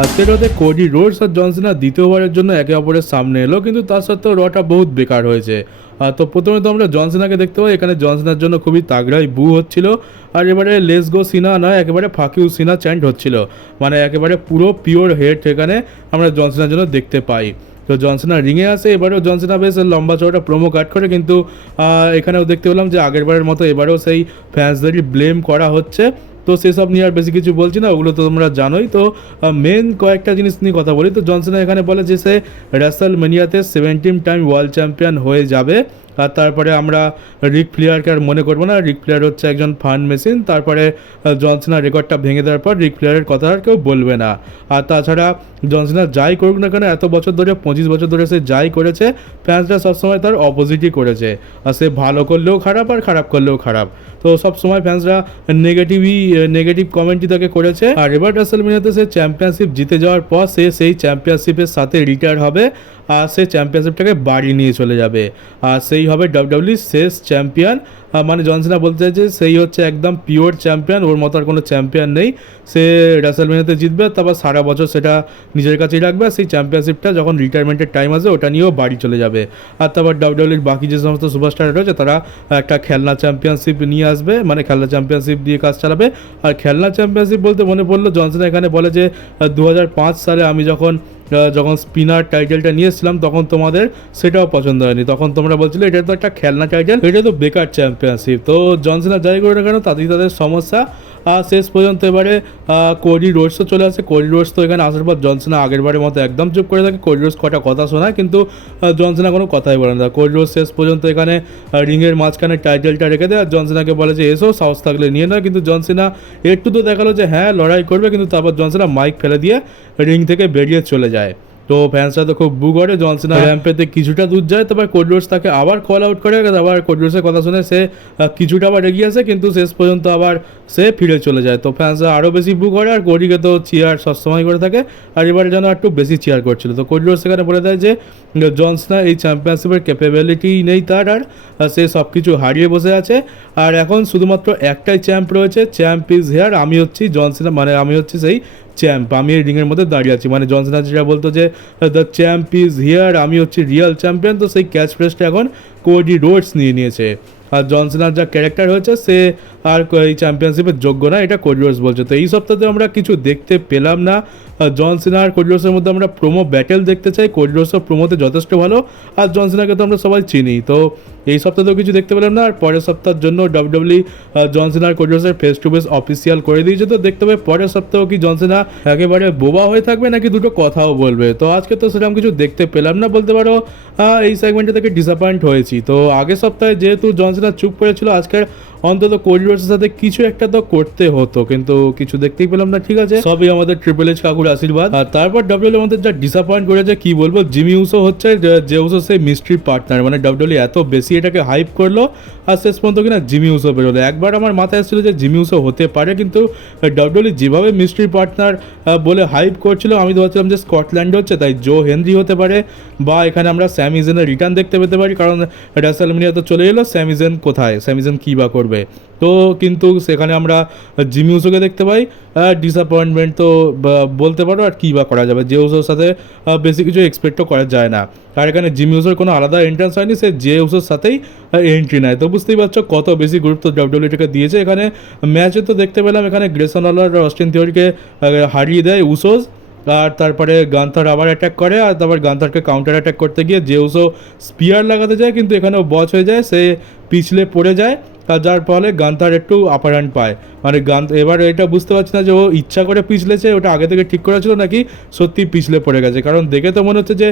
আজকের রাতে Cody Rhodes আর জন সিনা দ্বিতীয়বারের জন্য একে অপরের সামনে এলো, কিন্তু তার সত্ত্বেও রটা বহুত বেকার হয়েছে। তো প্রথমে তো আমরা জন সিনাকে দেখতে পাই, এখানে জন সিনার জন্য খুবই তাগড়াই বু হচ্ছিল। আর এবারে লেস গো সিনা নয়, একেবারে ফাকিউ সিনা চ্যান্ট হচ্ছিল, মানে একেবারে পুরো পিওর হেড এখানে আমরা জন সিনার জন্য দেখতে পাই। তো জন সিনা রিংয়ে আসে, এবারেও জন সিনা বেশ লম্বা চওড়া প্রোমো কাট করে, কিন্তু এখানেও দেখতে পেলাম যে আগেরবারের মতো এবারেও সেই ফ্যান্সদেরই ব্লেম করা হচ্ছে। তো সেসব নিয়ে আর বেশি কিছু বলছি না, ওগুলো তো তোমরা জানোই। তো মেন কয়েকটা জিনিস নিয়ে কথা বলি। তো জন সিনা এখানে বলে যে সে রেসলমেনিয়াতে 17 টাইম ওয়ার্ল্ড চ্যাম্পিয়ন হয়ে যাবে। আর তারপরে আমরা রিক ফ্লেয়ারকে আর মনে করবো না, রিক ফ্লেয়ার হচ্ছে একজন ফান মেশিন। তারপরে জন সিনার রেকর্ডটা ভেঙে দেওয়ার পর রিক ফ্লেয়ারের কথা আর কেউ বলবে না। আর তাছাড়া জন সিনা যাই করুক না কেন, এত বছর ধরে 25 বছর ধরে সে যাই করেছে, ফ্যান্সরা সবসময় তার অপোজিটই করেছে। আর সে ভালো করলেও খারাপ আর খারাপ করলেও খারাপ, তো সবসময় ফ্যান্সরা নেগেটিভ কমেন্টই তাকে করেছে। আর এবার রেসলমেনিয়াতে সে চ্যাম্পিয়নশিপ জিতে যাওয়ার পর সে সেই চ্যাম্পিয়নশিপের সাথে রিটায়ার হবে, আর সে চ্যাম্পিয়নশিপটাকে বাড়ি নিয়ে চলে যাবে। আর সেই হবে ডাব্লিউডাব্লিউ শেষ চ্যাম্পিয়ন। মানে জন সিনা বলতে চাইছে সেই হচ্ছে একদম পিওর চ্যাম্পিয়ন, ওর মতো আর কোনো চ্যাম্পিয়ন নেই। সে রেসলমেনিয়াতে জিতবে, তারপর সারা বছর সেটা নিজের কাছেই রাখবে। সেই চ্যাম্পিয়নশিপটা যখন রিটায়ারমেন্টের টাইম আসবে ওটা নিয়েও বাড়ি চলে যাবে। আর তারপর ডাব্লিউডাব্লিউর বাকি যে সমস্ত সুপারস্টার রয়েছে তারা একটা খেলনা চ্যাম্পিয়নশিপ নিয়ে আসবে, মানে খেলনা চ্যাম্পিয়নশিপ দিয়ে কাজ চালাবে। আর খেলনা চ্যাম্পিয়নশিপ বলতে মনে পড়লো, জন সিনা এখানে বলে যে 2005 সালে আমি যখন স্পিনার টাইটেলটা নিয়ে এসেছিলাম তখন তোমাদের সেটাও পছন্দ হয়নি, তখন তোমরা বলছিলে এটা তো একটা খেলনা টাইটেল, এটা তো বেকার চ্যাম্পিয়নশিপ। তো জন সিনা যাই করে না কেন তাতেই তাদের সমস্যা। আর শেষ পর্যন্ত এবারে কোডি রোডসও চলে আসে। কোডি রোডস তো এখানে আসার পর জন সিনা আগেরবারের মতো একদম চুপ করে থাকে। কোডি রোডস কটা কথা শোনায়, কিন্তু জন সিনা কোনো কথাই বলে না। কোডি রোডস শেষ পর্যন্ত এখানে রিংয়ের মাঝখানে টাইটেলটা রেখে দেয় আর জন সিনাকে বলে যে এসো, সাহস থাকলে নিয়ে নেয়। কিন্তু জন সিনা একটু তো দেখালো যে হ্যাঁ লড়াই করবে, কিন্তু তারপর জন সিনা মাইক ফেলে দিয়ে রিং থেকে বেরিয়ে চলে যায়। তো ফ্যান্সরা তো খুব বু করে। জন সিনা র্যাম্পেতে কিছুটা দূর যায়, তারপর কোডি রোডস তাকে আবার কল আউট করে, আবার কোডি রোডসের কথা শুনে সে কিছুটা আবার এগিয়ে আসে, কিন্তু শেষ পর্যন্ত আবার সে ফিরে চলে যায়। তো ফ্যান্সরা আরও বেশি বু করে, আর কোডিকে তো চিয়ার সবসময় করে থাকে, আর এবারে যেন একটু বেশি চিয়ার করছিল। তো কোডি রোডস সেখানে বলে দেয় যে জন সিনা এই চ্যাম্পিয়নশিপের ক্যাপেবিলিটি নেই তার, আর সে সব কিছু হারিয়ে বসে আছে। আর এখন শুধুমাত্র একটাই চ্যাম্প রয়েছে, চ্যাম্প ইজ হেয়ার, আমি হচ্ছি জন সিনা, মানে আমি হচ্ছি সেই চ্যাম্প, আমি এই রিংয়ের মধ্যে দাঁড়িয়ে আছি। মানে জন সিনা যেটা বলতো যে দ্য চ্যাম্প ইজ হিয়ার, আমি হচ্ছি রিয়েল চ্যাম্পিয়ন, তো সেই ক্যাচ ফ্রেজটা এখন কোডি রোডস নিয়ে নিয়েছে। আর জন সিনার যা ক্যারেক্টার হয়েছে সে আর এই চ্যাম্পিয়নশিপের যোগ্য না, এটা কোডি রোডস বলছে। তো এই সপ্তাহে আমরা কিছু দেখতে পেলাম না। জন সিনা আর কোডি রোডসের মধ্যে আমরা প্রোমো ব্যাটেল দেখতে চাই। কোডি রোডসও প্রোমোতে যথেষ্ট ভালো, আর জন সিনাকে তো আমরা সবাই চিনি। তো এই সপ্তাহেও কিছু দেখতে পেলাম না। আর পরের সপ্তাহের জন্য ডাব্লিউডাব্লিউ জন সিনা আর কোডি রোডসের ফেস টু ফেস অফিসিয়াল করে দিয়েছে। তো দেখতে হবে পরের সপ্তাহেও কি জন সিনা একেবারে বোবা হয়ে থাকবে নাকি দুটো কথাও বলবে। তো আজকে তো সেরকম কিছু দেখতে পেলাম না, বলতে পারো এই সেগমেন্টে থেকে ডিসঅ্যাপয়েন্ট হয়েছি। তো আগের সপ্তাহে যেহেতু জন সিনা চুপ করেছিল, আজকের অন্তত কোডি রোডসের সাথে কিছু একটা তো করতে হতো, কিন্তু কিছু দেখতেই পেলাম না। ঠিক আছে, সবই আমাদের ট্রিপল এইচ কাকুর আশীর্বাদ। আর তারপর ডাব্লিউডাব্লিউ আমাদের যা ডিসঅ্যাপয়েন্ট করেছে কি বলবো, জিমি উসো হচ্ছে যে উসো সেই মিস্ট্রি পার্টনার, মানে ডাব্লিউডাব্লিউ এত বেশি এটাকে হাইপ করলো আর শেষ পর্যন্ত কিনা জিমি উসো বেরোলো। একবার আমার মাথায় এসেছিল যে জিমি উসো হতে পারে, কিন্তু ডাব্লিউডাব্লিউ যেভাবে মিস্ট্রি পার্টনার বলে হাইপ করছিল, আমি তো ভাবছিলাম যে স্কটল্যান্ড হচ্ছে তাই জো হেনরি হতে পারে, বা এখানে আমরা স্যামি জেনের রিটার্ন দেখতে পেতে পারি, কারণ রেসলমেনিয়া তো চলে এলো, স্যামি জেন কোথায়, স্যামি জেন কী বা করবে। তো কিন্তু সেখানে আমরা জিমি উসোকে দেখতে পাই। ডিসঅ্যাপয়েন্টমেন্ট তো বলতে পারো, আর কী বা করা যাবে, যে উসোর সাথে বেশি কিছু এক্সপেক্টও করা যায় না। আর এখানে জিমি উসোর কোনো আলাদা এন্ট্রান্স হয়নি, সে যে উসোর সাথেই এন্ট্রি নেয়। তো বুঝতেই পারছো কত বেশি গুরুত্ব ডাব্লিউডাব্লিউকে দিয়েছে। এখানে ম্যাচে তো দেখতে পেলাম এখানে গ্রেসন ওয়ালার অস্টিন থিওরিকে হারিয়ে দেয় উসোস, আর তারপরে গান্থার আবার অ্যাটাক করে, আর তারপর গান্থারকে কাউন্টার অ্যাটাক করতে গিয়ে জেউসও স্পিয়ার লাগাতে যায়, কিন্তু এখানেও বচ হয়ে যায়, সে পিছলে পড়ে যায়। আর যার ফলে গান্থার একটু আপার হ্যান্ড পায়। মানে এবার এটা বুঝতে পারছি না যে ও ইচ্ছা করে পিছলেছে, ওটা আগে থেকে ঠিক করা ছিল নাকি সত্যি পিছলে পড়ে গেছে, কারণ দেখে তো মনে হচ্ছে যে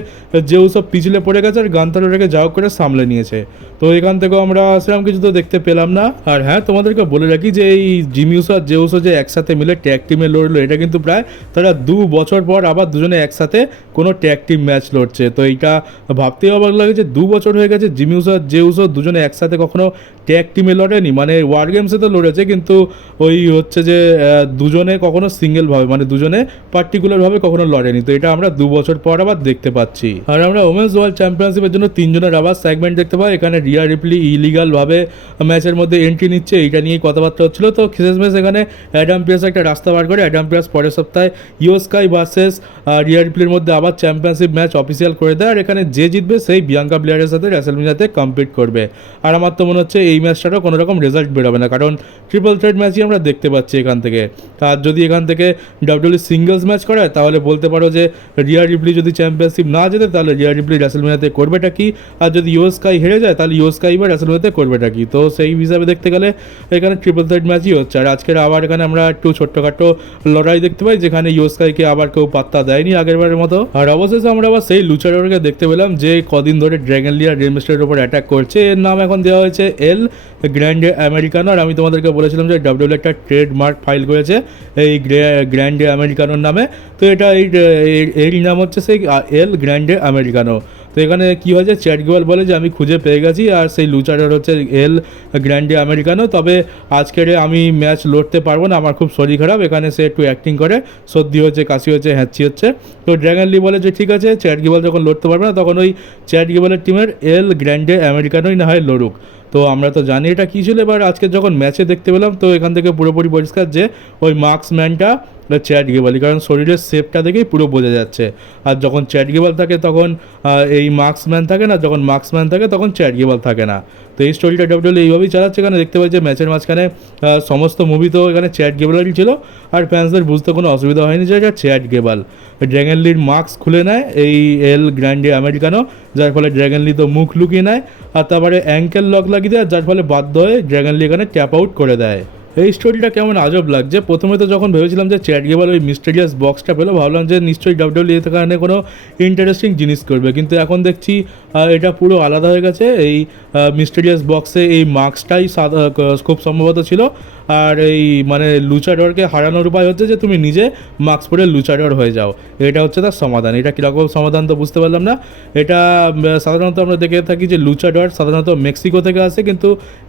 যেও সব পিছলে পড়ে গেছে আর গান্থার ওটাকে যাও করে সামলে নিয়েছে। তো এখান থেকেও আমরা সেরকম কিছু তো দেখতে পেলাম না। আর হ্যাঁ, তোমাদেরকে বলে রাখি যে এই জিমি উসো আর জেউসো যে একসাথে মিলে ট্যাগ টিমে লড়লো, এটা কিন্তু প্রায় তারা 2 বছর পর আবার দুজনে একসাথে কোনো ট্যাগ টিম ম্যাচ লড়ছে। তো এইটা ভাবতেই অবাক লাগে যে 2 বছর হয়ে গেছে জিমি উসো আর জেউসো দুজনে একসাথে কখনো ট্যাগ টিমে লড়েনি, মানে ওয়ার গেমসে তো লড়েছে কিন্তু ওই হচ্ছে যে দুজনে কখনো সিঙ্গেলভাবে মানে দুজনে পার্টিকুলারভাবে কখনো লড়েনি। তো এটা আমরা 2 বছর পর আবার দেখতে পাচ্ছি। আর আমরা ওমেন্স ওয়ার্ল্ড চ্যাম্পিয়নশিপের জন্য 3জনের আবার সেগমেন্ট দেখতে পাই। এখানে রিয়া রিপ্লি ইলিগালভাবে ম্যাচের মধ্যে এন্ট্রি নিচ্ছে, এইটা নিয়েই কথাবার্তা হচ্ছিল। তো শেষমেশ এখানে অ্যাডাম পিয়ার্স একটা রাস্তা বার করে অ্যাডাম পিয়ার্স পরের সপ্তাহে ইও স্কাই ভার্সেস রিয়া রিপ্লির মধ্যে আবার চ্যাম্পিয়নশিপ ম্যাচ অফিসিয়াল করে দেয়। আর এখানে যে জিতবে সেই বিয়াঙ্কা ব্লেয়ারের সাথে রেসলমেনিয়াতে কম্পিট করবে। আর আমার তো মনে হচ্ছে এই ম্যাচটারও কোনো রকম রেজাল্ট বেরোবে না, কারণ ট্রিপল থ্রেট ম্যাচই আমরা দেখতে পাচ্ছি এখান থেকে। আর যদি এখান থেকে ডাব্লিউডব্লিউ সিঙ্গলস ম্যাচ করায় তাহলে বলতে পারো যে রিয়া রিপ্লি যদি চ্যাম্পিয়নশিপ না জেতে তাহলে রিয়া রিপ্লি রেসলমেনিয়াতে করবেটা কি, আর যদি ইও স্কাই হেরে যায় তাহলে ইও স্কাই বা রেসলমেনিয়াতে করবেটা কি। তো সেই হিসাবে দেখতে গেলে এখানে ট্রিপল থ্রেট ম্যাচই হচ্ছে। আর আজকের আবার এখানে আমরা একটু ছোট্টখাটো লড়াই দেখতে পাই, যেখানে ইও স্কাইকে আবার কেউ পাত্তা দেয়নি আগেরবারের মতো। আর অবশেষে আমরা আবার সেই লুচাডরকে দেখতে পেলাম যে কদিন ধরে ড্র্যাগন লি আর রে মিস্টেরিওর উপর অ্যাটাক করছে। এর নাম এখন দেওয়া হয়েছে এল গ্র্যান্ডে আমেরিকানো। আর আমি তোমাদেরকে বলেছিলাম যে ডাব্লিউডব্লিউ একটা ট্রেডমার্ক ফাইল করেছে এই গ্র্যান্ডে আমেরিকানোর নামে। তো এটা এর নাম হচ্ছে সেই এল গ্র্যান্ডে আমেরিকানো। তো এখানে কী হয়েছে, চ্যাট গেওয়াল বলে যে আমি খুঁজে পেয়ে গেছি, আর সেই লুচাডর হচ্ছে এল গ্র্যান্ডে আমেরিকানো। তবে আজকের আমি ম্যাচ লড়তে পারবো না, আমার খুব শরীর খারাপ। এখানে সে একটু অ্যাক্টিং করে, সর্দি হচ্ছে, কাশি হচ্ছে, হ্যাঁচি হচ্ছে। তো ড্র্যাগন লি বলে যে ঠিক আছে, চ্যাট গেওয়াল যখন লড়তে পারবে না তখন ওই চ্যাট গেওয়ালের টিমের এল গ্র্যান্ডে আমেরিকানোই না হয় লড়ুক। তো আমরা তো জানি এটা কী ছিল। এবার আজকে যখন ম্যাচে দেখতে পেলাম তো এখান থেকে পুরোপুরি পরিষ্কার যে ওই মার্কসম্যানটা চ্যাট গেওয়াল, কারণ শরীরের শেপটা দেখেই পুরো বোঝা যাচ্ছে। আর যখন চ্যাট গেওয়াল থাকে তখন এই মার্কসম্যান থাকে না, যখন মার্কসম্যান থাকে তখন চ্যাট গেওয়াল থাকে না। তো এই স্টোরিটা ডাব্লিউডব্লিউ এইভাবেই চালাচ্ছে। এখানে দেখতে পাই যে ম্যাচের মাঝখানে সমস্ত মুভি তো এখানে চ্যাট গেওয়ালই ছিল, আর ফ্যান্সদের বুঝতে কোনো অসুবিধা হয়নি যে এটা চ্যাট গেওয়াল। ড্র্যাগন লির মাস্ক খুলে নেয় এই এল গ্র্যান্ডে আমেরিকানো, যার ফলে ড্র্যাগন লি তো মুখ লুকিয়ে নেয়, আর তারপরে অ্যাঙ্কেল লক লাগিয়ে দেয়, যার ফলে বাধ্য হয়ে ড্র্যাগন লি এখানে ট্যাপ আউট করে দেয়। এই স্টোরিটা কেমন আজব লাগছে। প্রথমে তো যখন ভেবেছিলাম যে চ্যাট গেওয়াল ওই মিস্টেরিয়াস বক্সটা পেলো, ভাবলাম যে নিশ্চয়ই ডাব্লিউডব্লিউ এর কারণে কোনো ইন্টারেস্টিং জিনিস করবে, কিন্তু এখন দেখছি এটা পুরো আলাদা হয়ে গেছে। এই মিস্টেরিয়াস বক্সে এই মার্কসটাই খুব সম্ভবত ছিল। আর এই মানে লুচাডরকে হারানোর উপায় হচ্ছে যে তুমি নিজে মাস্ক পরে লুচাডর হয়ে যাও, এটা হচ্ছে তার সমাধান। এটা কীরকম সমাধান তো বুঝতে পারলাম না। এটা সাধারণত আমরা দেখে থাকি যে লুচাডর সাধারণত মেক্সিকো থেকে আসে, কিন্তু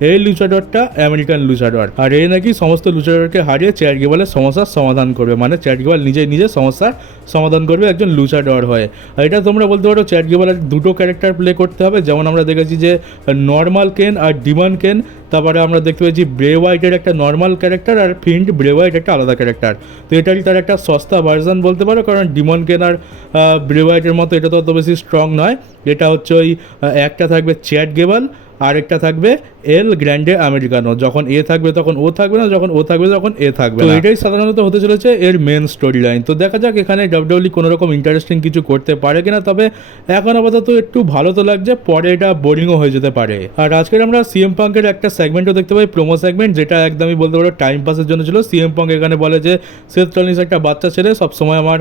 এই লুচাডরটা আমেরিকান লুচাডর। আর এই নাকি সমস্ত লুচাডরকে হারিয়ে চ্যাট গেওয়ালের সমস্যার সমাধান করবে, মানে চ্যাট গেওয়াল নিজে সমস্যার সমাধান করবে একজন লুচাডর হয়ে। আর এটা তোমরা বলতে পারো চ্যাট গেওয়ালের দুটো ক্যারেক্টার প্লে করতে হবে, যেমন আমরা দেখেছি যে নর্মাল কেন আর ডিমন কেন। তারপরে আমরা দেখতে পেয়েছি ব্রে হোয়াইটের একটা নর্মাল ক্যারেক্টার, আর ফিন্ড ব্রে হোয়াইট একটা আলাদা ক্যারেক্টার। তো এটারই তার একটা সস্তা ভার্সন বলতে পারো, কারণ ডিমন কেন আর ব্রে হোয়াইটের মতো এটা তো অত বেশি স্ট্রং নয়। এটা হচ্ছে ওই একটা থাকবে চ্যাট গেওয়াল, আরেকটা থাকবে এল গ্র্যান্ডে আমেরিকানো। যখন এ থাকবে তখন ও থাকবে না, যখন ও থাকবে তখন এ থাকবে না। তো এটাই সাধারণত হতে চলেছে এর মেন স্টোরি লাইন। তো দেখা যাক এখানে ডাব্লিউডব্লিউ কোনো রকম ইন্টারেস্টিং কিছু করতে পারে কিনা। তবে এখন আপাতত একটু ভালো তো লাগছে, পরে এটা বোরিংও হয়ে যেতে পারে। আর আজকের আমরা সিএম পাঙ্কের একটা সেগমেন্টও দেখতে পাই, প্রোমো সেগমেন্ট, যেটা একদমই বলতে পারো টাইম পাসের জন্য ছিল। সিএম পাঙ্ক এখানে বলে যে সেথ রলিন্স একটা বাচ্চা ছেলে, সবসময় আমার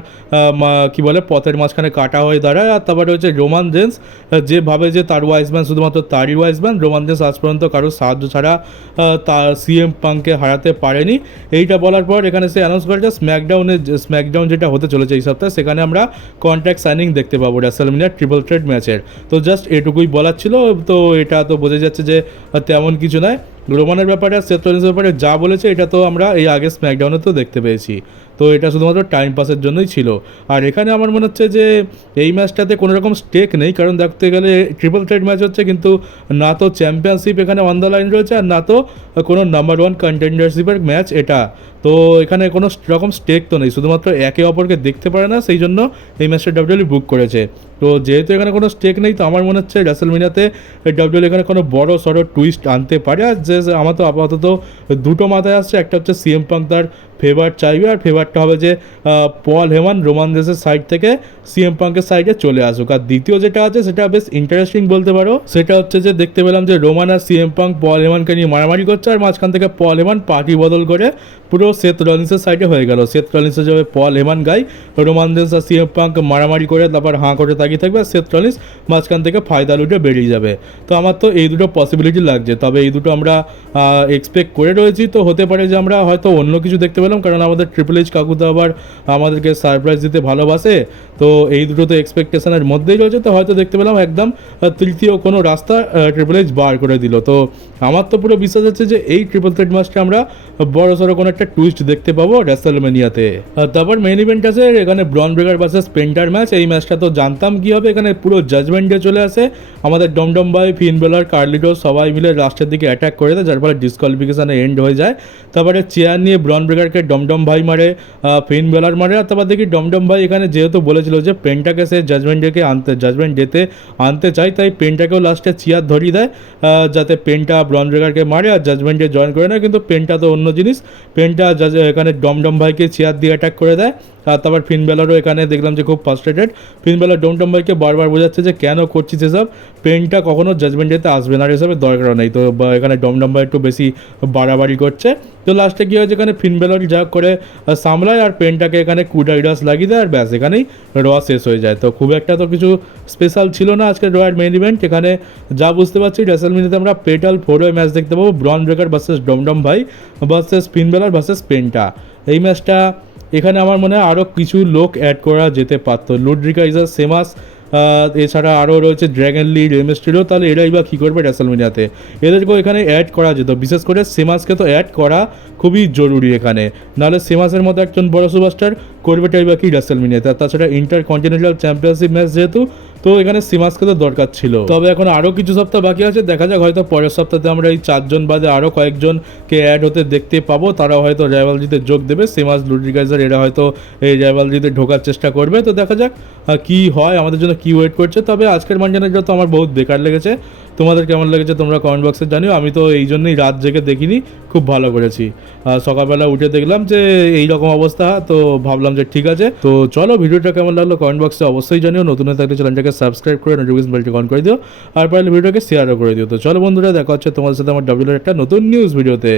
কি বলে পথের মাঝখানে কাটা হয়ে দাঁড়ায়। আর তারপরে হচ্ছে রোমান রেন্স যে ভাবে যে তার ওয়াইসম্যান শুধুমাত্র তারই ওয়াইসম্যান, রোমান রেন্স আজ পর্যন্ত কারোর সাহায্য ছাড়া তার সিএম পাঙ্ককে হারাতে পারেনি। এইটা বলার পর এখানে সে অ্যানাউন্স করে যে স্ম্যাকডাউন যেটা হতে চলেছে এই সপ্তাহে, সেখানে আমরা কন্ট্রাক্ট সাইনিং দেখতে পাবো রেসলমেনিয়া ট্রিপল থ্রেট ম্যাচের। তো জাস্ট এটুকুই বলার ছিল। তো এটা তো বোঝা যাচ্ছে যে তেমন কিছু নয়। রোমানের ব্যাপারে আর সেথ রলিন্সের ব্যাপারে যা বলেছে এটা তো আমরা এই আগে স্ম্যাকডাউনে তো দেখতে পেয়েছি। তো এটা শুধুমাত্র টাইম পাসের জন্যই ছিল। আর এখানে আমার মনে হচ্ছে যে এই ম্যাচটাতে কোনো রকম স্টেক নেই, কারণ দেখতে গেলে ট্রিপল থ্রেট ম্যাচ হচ্ছে, কিন্তু না তো চ্যাম্পিয়নশিপ এখানে অন দ্য লাইন রয়েছে, আর না তো কোনো নাম্বার 1 কন্টেন্ডারশিপের ম্যাচ এটা। তো এখানে কোনো রকম স্টেক তো নেই, শুধুমাত্র একে অপরকে দেখতে পারে না, সেই জন্য এই ম্যাচটা ডাব্লিউডব্লিউ বুক করেছে। তো যেহেতু এখানে কোনো স্টেক নেই, তো আমার মনে হচ্ছে রেসলমেনিয়াতে ডাব্লিউডব্লিউ এখানে কোনো বড় সড়ো টুইস্ট আনতে পারে। আর যে আমার তো আপাতত দুটো মাথায় আসছে, একটা হচ্ছে সিএম পাঙ্ক তার ফেভার চাইবে, আর ফেভারটা হবে যে পল হেমান রোমান রেন্সের সাইড থেকে সিএম পাঙ্কের সাইডে চলে আসুক। আর দ্বিতীয় যেটা আছে সেটা বেশ ইন্টারেস্টিং বলতে পারো, সেটা হচ্ছে যে দেখতে পেলাম যে রোমান আর সিএম পাঙ্ক পল হেমানকে নিয়ে মারামারি করছে, আর মাঝখান থেকে পল হেমান পার্টি বদল করে পুরো সেথ রলিন্সের সাইডে হয়ে গেল। সেথ রলিন্সের যাবে পল হেমান গাই, রোমান রেন্স আর সিএম পাঙ্ক মারামারি করে তারপর হাঁ করে তাকিয়ে থাকবে, আর সেথ রলিন্স মাঝখান থেকে ফায়দা লুটে বেরিয়ে যাবে। তো আমার তো এই দুটো পসিবিলিটি লাগছে, তবে এই দুটো আমরা এক্সপেক্ট করে রয়েছি। তো হতে পারে যে আমরা হয়তো অন্য কিছু দেখতে পেলাম, কারণ আমাদের ট্রিপল এইচ কাকু তো আবার আমাদেরকে সারপ্রাইজ দিতে ভালোবাসে, তো এই দুটো তো এক্সপেকটেশনের মধ্যেই রয়েছে। তো হয়তো দেখতে পেলাম একদম তৃতীয় কোনো রাস্তা ট্রিপল এইচ বার করে দিল। তো আমার তো পুরো বিশ্বাস আছে যে এই ট্রিপল থ্রেট ম্যাচটা আমরা বড় সড়ো কোনো একটা টুইস্ট দেখতে পাবো রেসলম্যানিয়াতে। তারপর মেইন ইভেন্ট আছে এখানে ব্রন ব্রেকার ভার্সেস পেন্টার ম্যাচ। এই ম্যাচটা তো জানতাম কি হবে, এখানে পুরো জাজমেন্ট ডে চলে আসে। আমাদের ডমডম ভাই, ফিন বেলার, কার্লিটো সবাই মিলে লাস্টের দিকে অ্যাটাক করে দেয়, যার ফলে ডিসকোয়ালিফিকেশনে এন্ড হয়ে যায়। তারপরে চেয়ার নিয়ে ব্রন ব্রেকারকে ডমডম ভাই মারে, ফিন বেলার মারে। আর তারপর দেখি ডমডম ভাই এখানে যেহেতু বলেছিল যে পেনটাকে সে জাজমেন্ট ডেতে আনতে চায়, তাই পেনটাকেও লাস্টে চেয়ার ধরিয়ে দেয় যাতে পেনটা ব্রন ব্রেকারকে মারে আর জাজমেন্টে জয়েন করে না। কিন্তু পেনটা তো অন্য জিনিস, পেনটা এখানে ডমডম ভাইকে চেয়ার দিয়ে অ্যাটাক করে দেয়। আর তারপর ফিন বেলারও এখানে দেখলাম যে খুব ফার্স্ট্রেটেড। ফিন বেলার ডমডম ভাইকে বারবার বোঝাচ্ছে যে কেন করছিস এসব, পেনটা কখনো জাজমেন্ট ডেতে আসবে না, আর এসবের দরকার নেই। তো এখানে ডমডম ভাই একটু বেশি বাড়াবাড়ি করছে। তো লাস্টে কী হয়েছে, এখানে ফিন বেলার যা করে সামলায় আর পেনটাকে এখানে কুডাইডাস লাগিয়ে দেয়, আর ব্যাস এখানেই র শেষ হয়ে যায়। তো খুব একটা তো কিছু স্পেশাল ছিল না আজকের রয়ের মেইন ইভেন্ট। এখানে যা বুঝতে পারছি রেসলম্যানিয়াতে আমরা পেটাল 4-ওয়ে ম্যাচ দেখতে পাবো, ব্রন ব্রেকার ভার্সেস ডমডম ভাই ভার্সেস ফিন বেলার ভার্সেস পেনটা। এই ম্যাচটা এখানে আমার মনে হয় আরও কিছু লোক অ্যাড করা যেতে পারতো। লুড্রিকা ইজার, সেমাস, এছাড়া আরও রয়েছে ড্র্যাগন লি, রেমিস্টেরিও। তাহলে এরাই বা কী করবে রেসলম্যানিয়াতে, এদেরকেও এখানে অ্যাড করা যেত। বিশেষ করে সেমাসকে তো অ্যাড করা খুবই জরুরি এখানে, নাহলে সেমাসের মতো একজন বড় সুপারস্টার করবেটাই বা কি রেসলম্যানিয়াতে। আর তাছাড়া ইন্টার কন্টিনেন্টাল চ্যাম্পিয়নশিপ ম্যাচ যেহেতু, তো এখানে সিমাসকে তো দরকার ছিল। তবে এখন আরও কিছু সপ্তাহ বাকি আছে, দেখা যাক হয়তো পরের সপ্তাহে আমরা এই 4 জন বাদে আরও কয়েকজনকে অ্যাড হতে দেখতে পাবো। তারাও হয়তো রাইভালরিতে যোগ দেবে। সেমাস, লুড্রিকাইজার এরা হয়তো এই রাইভালরিতে ঢোকার চেষ্টা করবে। তো দেখা যাক কি হয়, আমাদের জন্য কি ওয়েট করছে। তবে আজকের মানজানাটা তো আমার বহুত বেকার লেগেছে। তোমাদের কেমন লেগেছে তোমরা কমেন্ট বক্সে জানিও। আমি তো এই জন্যই রাত জেগে দেখিনি, খুব ভালো করেছি। সকালবেলা উঠে দেখলাম যে এই রকম অবস্থা, তো ভাবলাম যে ঠিক আছে। তো চলো, ভিডিওটা কেমন লাগলো কমেন্ট বক্সে অবশ্যই জানিও। নতুন হয়ে থাকলে চ্যানেলটাকে সাবস্ক্রাইব করে নোটিফিকেশন বেলটি অন করে দিও, আর পারলে ভিডিওটাকে শেয়ারও করে দিও। তো চলো বন্ধুরা, দেখা হচ্ছে তোমাদের সাথে আমার ডাব্লিউর একটা নতুন নিউজ ভিডিওতে।